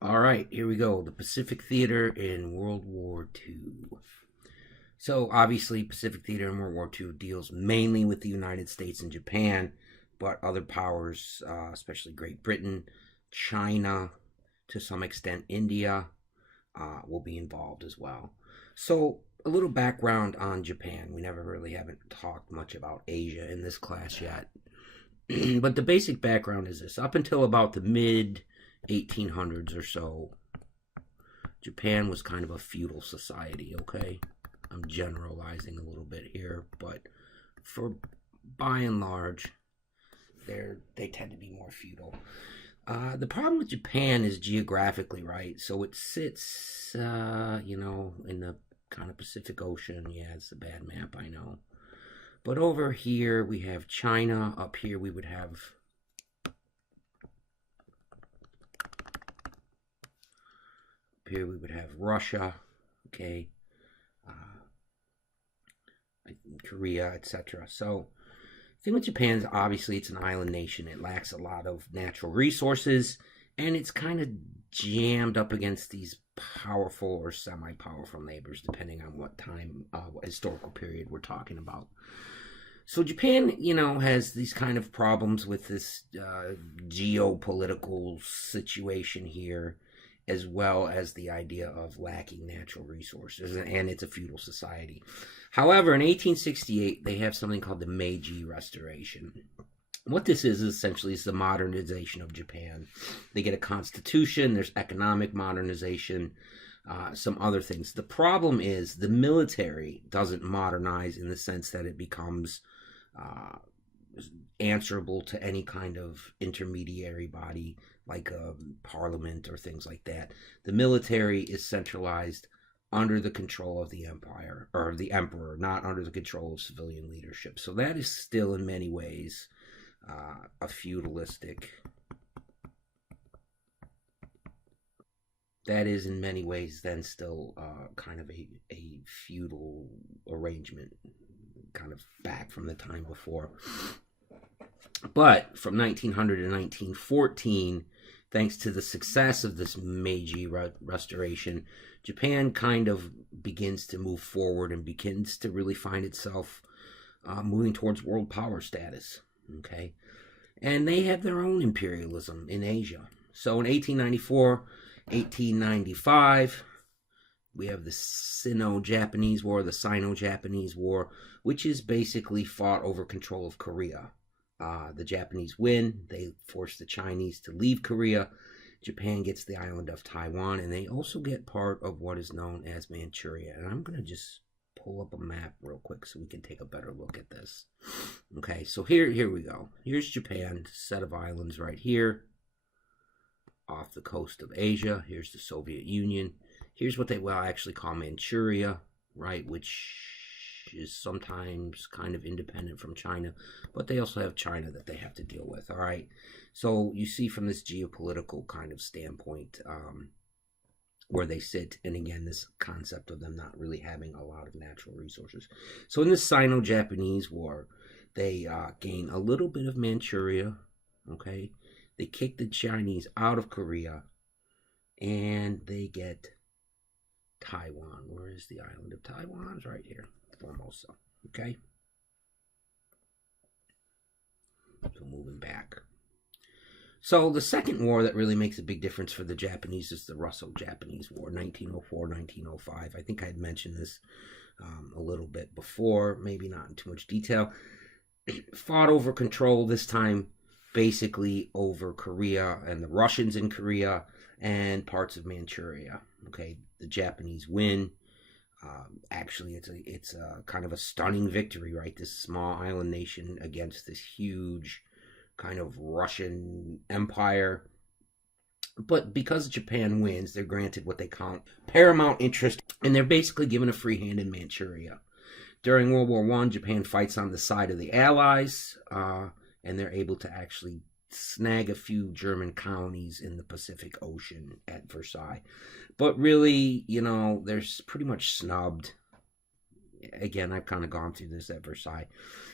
All right, here we go. The Pacific Theater in World War II. So, obviously, Pacific Theater in World War II deals mainly with the United States and Japan, but other powers, especially Great Britain, China, to some extent India, will be involved as well. So, a little background on Japan. We never really haven't talked much about Asia in this class yet. But the basic background is this. Up until about the mid 1800s or so, Japan was kind of a feudal society, okay? I'm generalizing a little bit here, but for by and large, they tend to be more feudal. The problem with Japan is geographically, right? So it sits, in the kind of Pacific Ocean. Yeah, it's a bad map, I know. But over here we have China. Up here we would have Russia, okay, Korea, etc. So the thing with Japan is obviously it's an island nation. It lacks a lot of natural resources, and it's kind of jammed up against these powerful or semi-powerful neighbors, depending on what time, what historical period we're talking about. So Japan, has these kind of problems with this geopolitical situation here, as well as the idea of lacking natural resources, and it's a feudal society. However, in 1868, they have something called the Meiji Restoration. What this is essentially is the modernization of Japan. They get a constitution, there's economic modernization, some other things. The problem is the military doesn't modernize in the sense that it becomes answerable to any kind of intermediary body like a parliament or things like that. The military is centralized under the control of the empire or the emperor, not under the control of civilian leadership. So that is still in many ways a feudalistic. That is in many ways then still kind of a feudal arrangement, kind of back from the time before. But from 1900 to 1914, thanks to the success of this Meiji Restoration, Japan kind of begins to move forward and begins to really find itself moving towards world power status. Okay, and they have their own imperialism in Asia. So in 1894, 1895, we have the Sino-Japanese War, the Sino-Japanese War, which is basically fought over control of Korea. The Japanese win. They force the Chinese to leave Korea. Japan gets the island of Taiwan, and they also get part of what is known as Manchuria. And I'm going to just pull up a map real quick so we can take a better look at this. Okay, so here we go. Here's Japan, set of islands right here off the coast of Asia. Here's the Soviet Union. Here's what they will actually call Manchuria, right, which is sometimes kind of independent from China, but they also have China that they have to deal with, all right? So you see from this geopolitical kind of standpoint where they sit, and again, this concept of them not really having a lot of natural resources. So in the Sino-Japanese War, they gain a little bit of Manchuria, okay? They kick the Chinese out of Korea, and they get Taiwan. Where is the island of Taiwan? It's right here, Formosa. Okay? So moving back. So the second war that really makes a big difference for the Japanese is the Russo-Japanese War, 1904, 1905. I think I had mentioned this a little bit before, maybe not in too much detail. Fought over control this time, basically over Korea and the Russians in Korea and parts of Manchuria. Okay, the Japanese win. Actually, it's a kind of a stunning victory, right? This small island nation against this huge kind of Russian empire. But because Japan wins, they're granted what they call paramount interest, and they're basically given a free hand in Manchuria. During World War I, Japan fights on the side of the Allies, and they're able to actually snag a few German colonies in the Pacific Ocean at Versailles. But really, they're pretty much snubbed again, I've kind of gone through this at Versailles.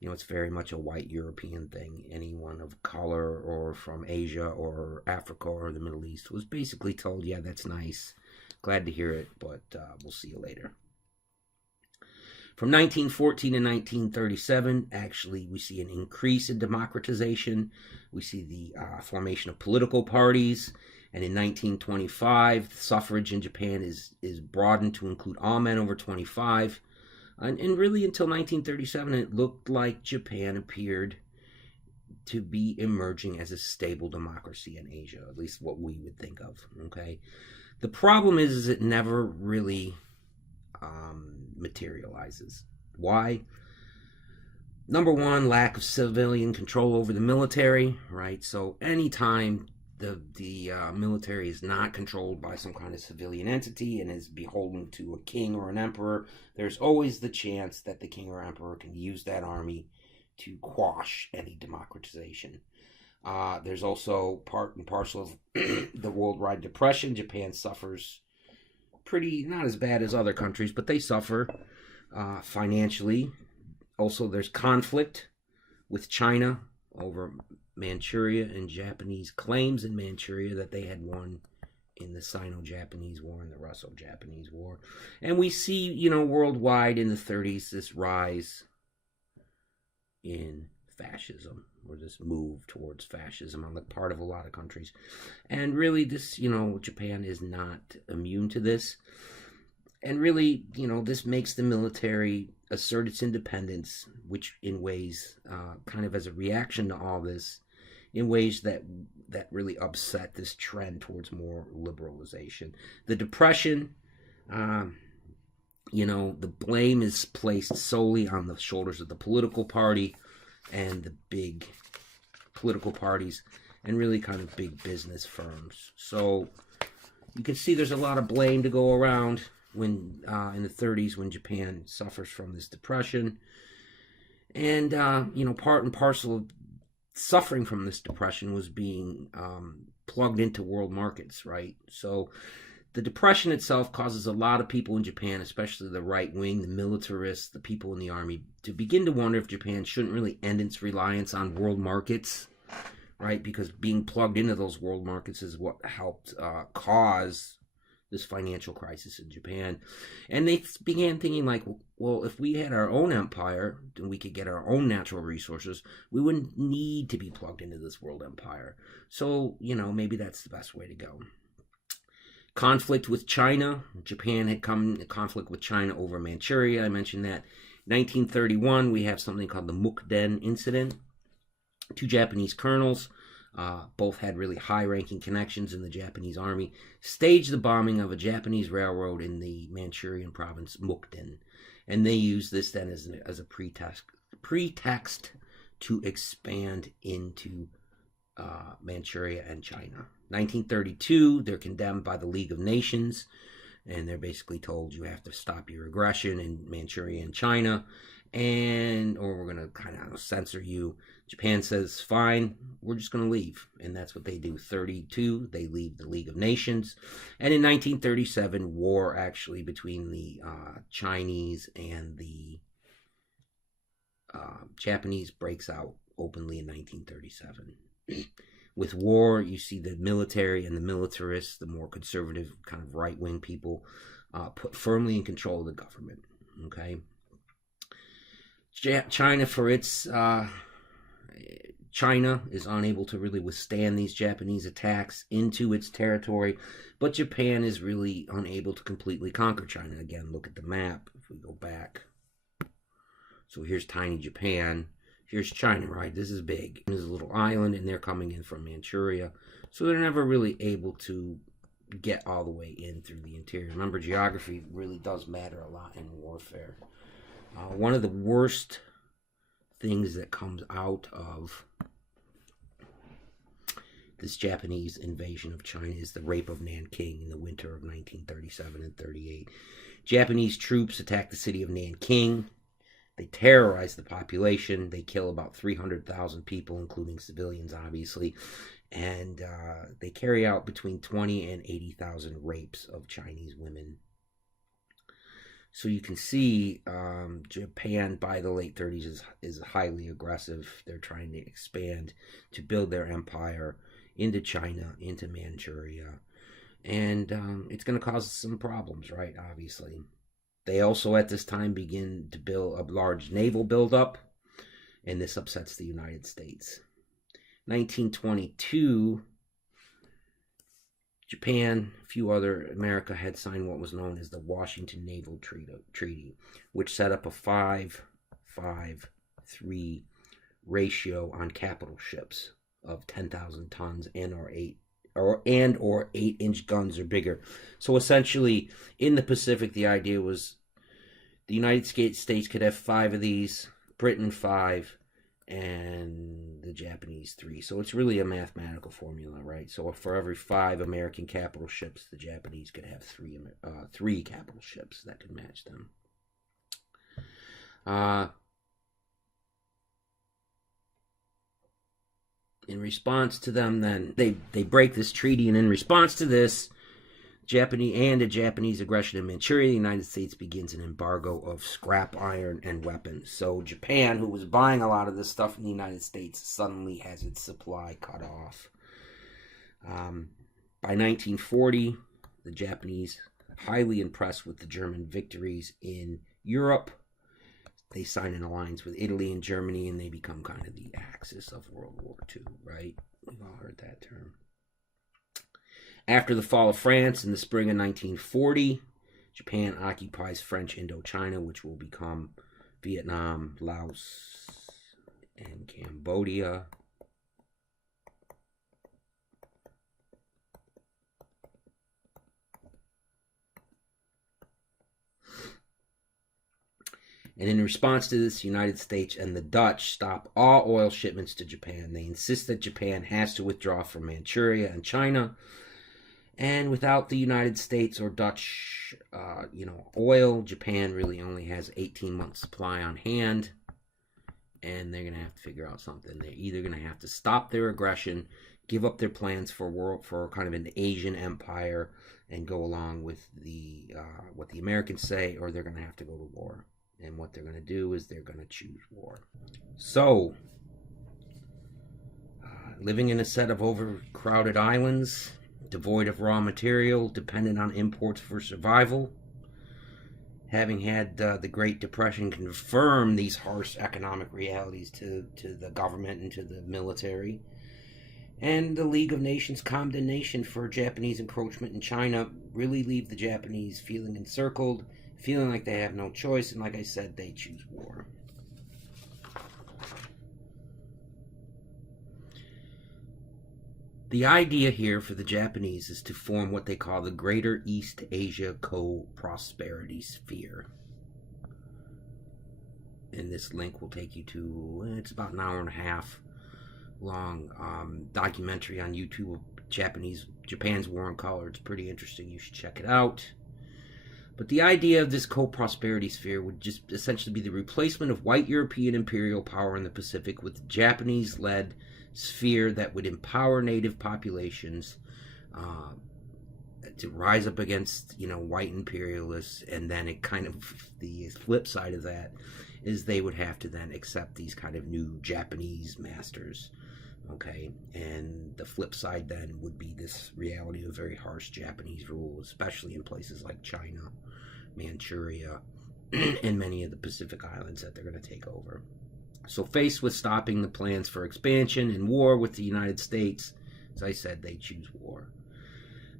It's very much a white European thing. Anyone of color or from Asia or Africa or the Middle East was basically told, yeah, that's nice. Glad to hear it, but we'll see you later. From 1914 to 1937, actually, we see an increase in democratization. We see the formation of political parties. And in 1925, suffrage in Japan is broadened to include all men over 25. And really, until 1937, it looked like Japan appeared to be emerging as a stable democracy in Asia, at least what we would think of. Okay, the problem is it never really materializes. Why? Number one, lack of civilian control over the military, right? So anytime the military is not controlled by some kind of civilian entity and is beholden to a king or an emperor, there's always the chance that the king or emperor can use that army to quash any democratization. There's also part and parcel of the worldwide depression. Japan suffers pretty, not as bad as other countries, but they suffer financially. Also, there's conflict with China over Manchuria and Japanese claims in Manchuria that they had won in the Sino-Japanese War and the Russo-Japanese War. And we see, worldwide in the 30s, this rise in fascism, or this move towards fascism on the part of a lot of countries. And really, this, Japan is not immune to this. And really, this makes the military assert its independence, which in ways, kind of as a reaction to all this, in ways that really upset this trend towards more liberalization. The Depression, the blame is placed solely on the shoulders of the political party and the big political parties and really kind of big business firms. So you can see there's a lot of blame to go around when in the 30s when Japan suffers from this depression. And, part and parcel of suffering from this depression was being plugged into world markets, right? So the depression itself causes a lot of people in Japan, especially the right wing, the militarists, the people in the army, to begin to wonder if Japan shouldn't really end its reliance on world markets, right? Because being plugged into those world markets is what helped cause this financial crisis in Japan. And they began thinking like, well, if we had our own empire and we could get our own natural resources, we wouldn't need to be plugged into this world empire. So, maybe that's the best way to go. Conflict with China. Japan had come into conflict with China over Manchuria. I mentioned that. 1931, we have something called the Mukden incident. Two Japanese colonels, both had really high-ranking connections in the Japanese army, staged the bombing of a Japanese railroad in the Manchurian province, Mukden. And they used this then as a pretext to expand into Manchuria and China. 1932, they're condemned by the League of Nations, and they're basically told you have to stop your aggression in Manchuria and China, or we're going to kind of censor you. Japan says, fine, we're just going to leave. And that's what they do. 32, they leave the League of Nations. And in 1937, war actually between the Chinese and the Japanese breaks out openly in 1937. With war, you see the military and the militarists, the more conservative kind of right-wing people, put firmly in control of the government. Okay, China, for its China is unable to really withstand these Japanese attacks into its territory, but Japan is really unable to completely conquer China. Again, look at the map. If we go back, so here's tiny Japan. Here's China, right? This is big. This is a little island, and they're coming in from Manchuria. So they're never really able to get all the way in through the interior. Remember, geography really does matter a lot in warfare. One of the worst things that comes out of this Japanese invasion of China is the rape of Nanking in the winter of 1937 and 38. Japanese troops attack the city of Nanking. They terrorize the population. They kill about 300,000 people, including civilians, obviously. And they carry out between 20 and 80,000 rapes of Chinese women. So you can see Japan by the late 30s is highly aggressive. They're trying to expand to build their empire into China, into Manchuria. And it's going to cause some problems, right? Obviously. They also at this time begin to build a large naval buildup, and this upsets the United States. 1922, Japan, a few other, America had signed what was known as the Washington Naval Treaty, which set up a 5-5-3 ratio on capital ships of 10,000 tons and or 8-inch guns or bigger. So essentially, in the Pacific, the idea was the United States could have 5 of these, Britain 5, and the Japanese 3. So it's really a mathematical formula, right? So for every 5 American capital ships, the Japanese could have 3 capital ships that could match them. In response to them, then they break this treaty, and in response to this, Japanese aggression in Manchuria, the United States begins an embargo of scrap iron and weapons. So Japan, who was buying a lot of this stuff from the United States, suddenly has its supply cut off. By 1940, the Japanese, highly impressed with the German victories in Europe, they sign an alliance with Italy and Germany, and they become kind of the axis of World War II, right? We've all heard that term. After the fall of France in the spring of 1940, Japan occupies French Indochina, which will become Vietnam, Laos, and Cambodia. And in response to this, the United States and the Dutch stop all oil shipments to Japan. They insist that Japan has to withdraw from Manchuria and China. And without the United States or Dutch, oil, Japan really only has 18 months supply on hand. And they're going to have to figure out something. They're either going to have to stop their aggression, give up their plans for kind of an Asian empire, and go along with what the Americans say, or they're going to have to go to war. And what they're going to do is they're going to choose war. So, living in a set of overcrowded islands, devoid of raw material, dependent on imports for survival, having had the Great Depression confirm these harsh economic realities to the government and to the military, and the League of Nations condemnation for Japanese encroachment in China really leave the Japanese feeling encircled, feeling like they have no choice, and like I said, they choose war. The idea here for the Japanese is to form what they call the Greater East Asia Co-Prosperity Sphere. And this link will take you to, it's about an hour and a half long documentary on YouTube of Japan's War in Color. It's pretty interesting. You should check it out. But the idea of this co-prosperity sphere would just essentially be the replacement of white European imperial power in the Pacific with Japanese-led sphere that would empower native populations to rise up against, white imperialists. And then it kind of, the flip side of that is they would have to then accept these kind of new Japanese masters. Okay, and the flip side then would be this reality of very harsh Japanese rule, especially in places like China, Manchuria, and many of the Pacific Islands that they're going to take over. So faced with stopping the plans for expansion and war with the United States, as I said, they choose war.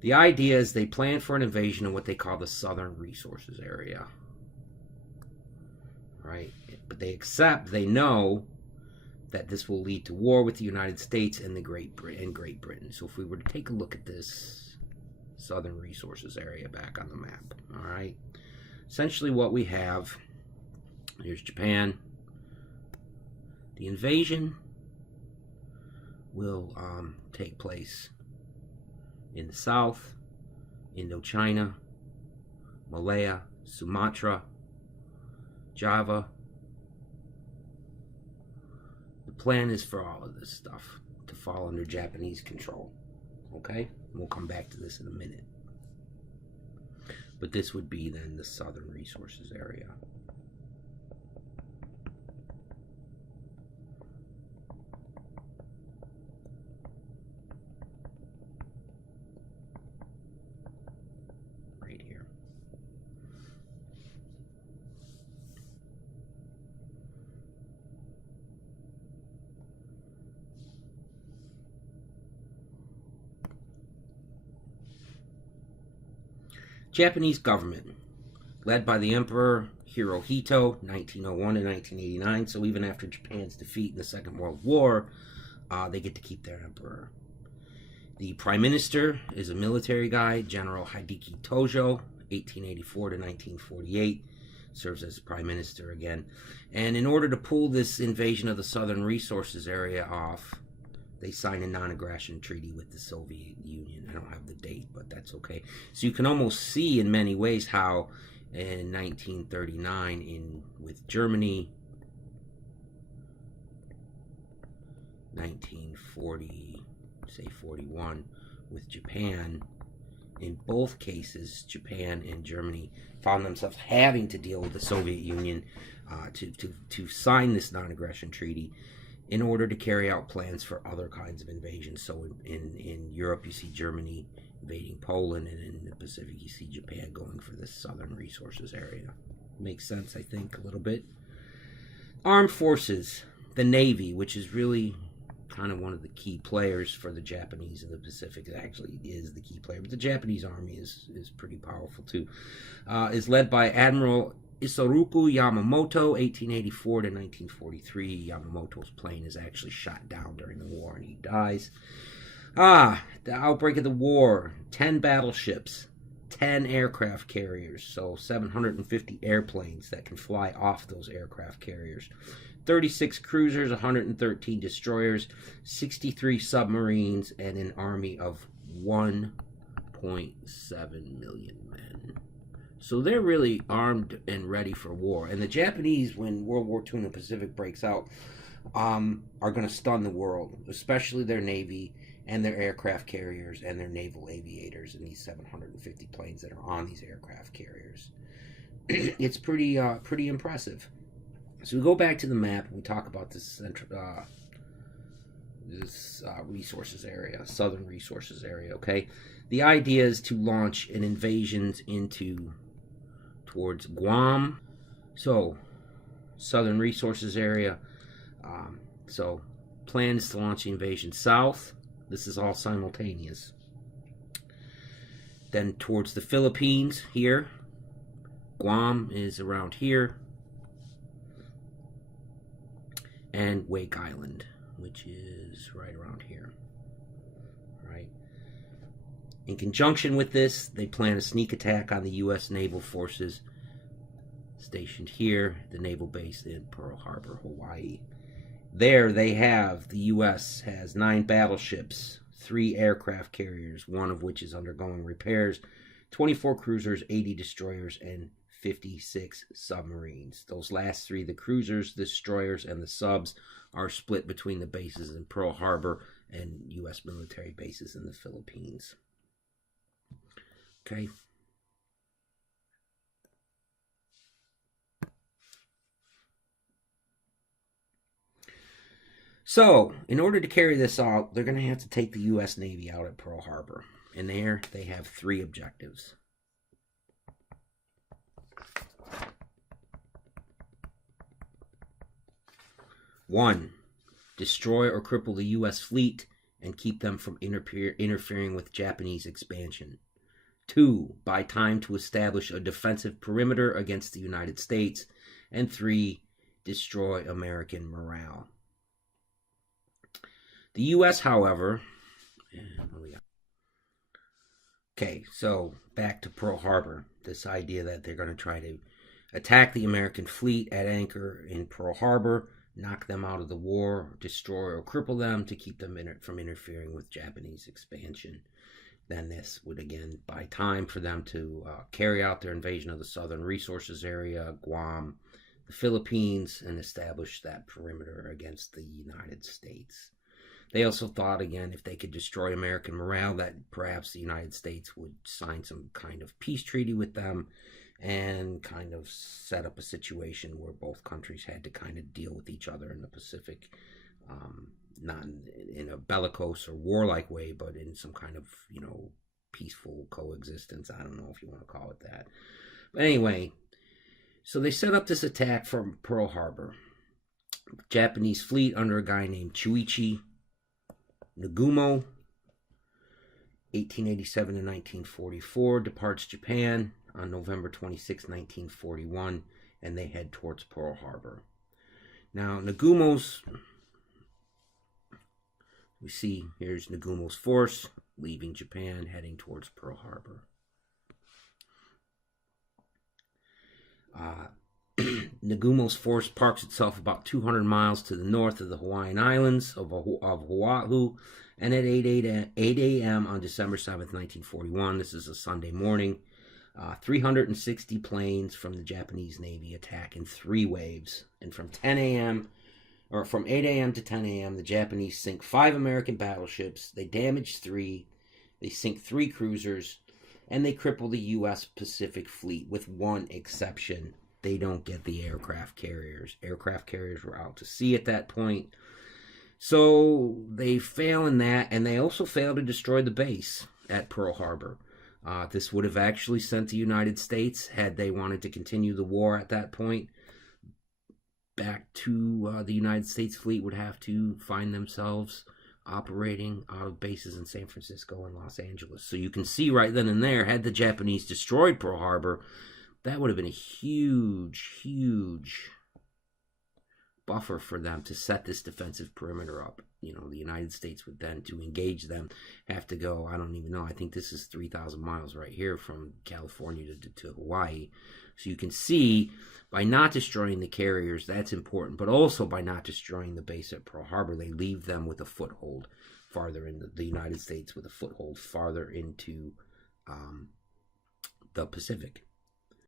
The idea is they plan for an invasion of what they call the Southern Resources Area. Right? But they know that this will lead to war with the United States and Great Britain. So if we were to take a look at this Southern Resources Area back on the map, all right, essentially what we have, here's Japan. The invasion will take place in the south, Indochina, Malaya, Sumatra, Java. The plan is for all of this stuff to fall under Japanese control. Okay? We'll come back to this in a minute. But this would be then the Southern Resources Area. Right here. Japanese government, led by the Emperor Hirohito, 1901 to 1989. So even after Japan's defeat in the Second World War, they get to keep their emperor. The prime minister is a military guy, General Hideki Tojo, 1884 to 1948. Serves as prime minister again. And in order to pull this invasion of the Southern Resources Area off, they signed a non-aggression treaty with the Soviet Union. I don't have the date, but that's okay. So you can almost see in many ways how in 1939 with Germany, 1940, say 41 with Japan, in both cases, Japan and Germany found themselves having to deal with the Soviet Union to sign this non-aggression treaty in order to carry out plans for other kinds of invasions. So in Europe, you see Germany invading Poland, and in the Pacific, you see Japan going for this Southern Resources Area. Makes sense, I think, a little bit. Armed forces, the Navy, which is really kind of one of the key players for the Japanese in the Pacific. It actually is the key player, but the Japanese army is pretty powerful too. Is led by Admiral Isoroku Yamamoto, 1884 to 1943. Yamamoto's plane is actually shot down during the war and he dies. The outbreak of the war, 10 battleships, 10 aircraft carriers, so 750 airplanes that can fly off those aircraft carriers. 36 cruisers, 113 destroyers, 63 submarines, and an army of 1.7 million men. So they're really armed and ready for war. And the Japanese, when World War II in the Pacific breaks out, are going to stun the world, especially their Navy and their aircraft carriers and their naval aviators and these 750 planes that are on these aircraft carriers. It's pretty impressive. So we go back to the map and we talk about this resources area, Southern Resources Area, okay? The idea is to launch an invasion towards Guam. So, Southern Resources Area. So, plan is to launch the invasion south. This is all simultaneous. Then towards the Philippines here. Guam is around here. And Wake Island, which is right around here. Right. In conjunction with this, they plan a sneak attack on the U.S. naval forces stationed here, the naval base in Pearl Harbor, Hawaii. There the U.S. has 9 battleships, 3 aircraft carriers, one of which is undergoing repairs, 24 cruisers, 80 destroyers, and 56 submarines. Those last 3, the cruisers, the destroyers, and the subs, are split between the bases in Pearl Harbor and U.S. military bases in the Philippines. Okay. So, in order to carry this out, they're going to have to take the U.S. Navy out at Pearl Harbor. And there they have 3 objectives. One, destroy or cripple the U.S. fleet and keep them from interfering with Japanese expansion. 2, buy time to establish a defensive perimeter against the United States. And 3, destroy American morale. The U.S., however, okay, so back to Pearl Harbor. This idea that they're going to try to attack the American fleet at anchor in Pearl Harbor, knock them out of the war, destroy or cripple them to keep them from interfering with Japanese expansion. Then this would again buy time for them to carry out their invasion of the Southern Resources Area, Guam, the Philippines, and establish that perimeter against the United States. They also thought, again, if they could destroy American morale, that perhaps the United States would sign some kind of peace treaty with them and kind of set up a situation where both countries had to kind of deal with each other in the Pacific, not in a bellicose or warlike way, but in some kind of, peaceful coexistence. I don't know if you want to call it that. But anyway, so they set up this attack from Pearl Harbor. Japanese fleet under a guy named Chuichi Nagumo, 1887 to 1944, departs Japan on November 26, 1941, and they head towards Pearl Harbor. Now, we see here's Nagumo's force leaving Japan, heading towards Pearl Harbor. Nagumo's force parks itself about 200 miles to the north of the Hawaiian Islands of Oahu, and at 8 a.m. on December 7th, 1941, this is a Sunday morning, 360 planes from the Japanese Navy attack in 3 waves, and from 8 a.m. to 10 a.m., the Japanese sink 5 American battleships, they damage 3, they sink 3 cruisers, and they cripple the U.S. Pacific Fleet, with one exception. They don't get the aircraft carriers. Aircraft carriers were out to sea at that point. So they fail in that, and they also fail to destroy the base at Pearl Harbor. This would have actually sent the United States, had they wanted to continue the war at that point, back to the United States fleet would have to find themselves operating out of bases in San Francisco and Los Angeles. So you can see right then and there, had the Japanese destroyed Pearl Harbor, that would have been a huge, huge buffer for them to set this defensive perimeter up. The United States would then, to engage them, have to go, I don't even know, I think this is 3,000 miles right here from California to Hawaii. So you can see, by not destroying the carriers, that's important, but also by not destroying the base at Pearl Harbor, they leave them with a foothold farther in the United States, with a foothold farther into the Pacific.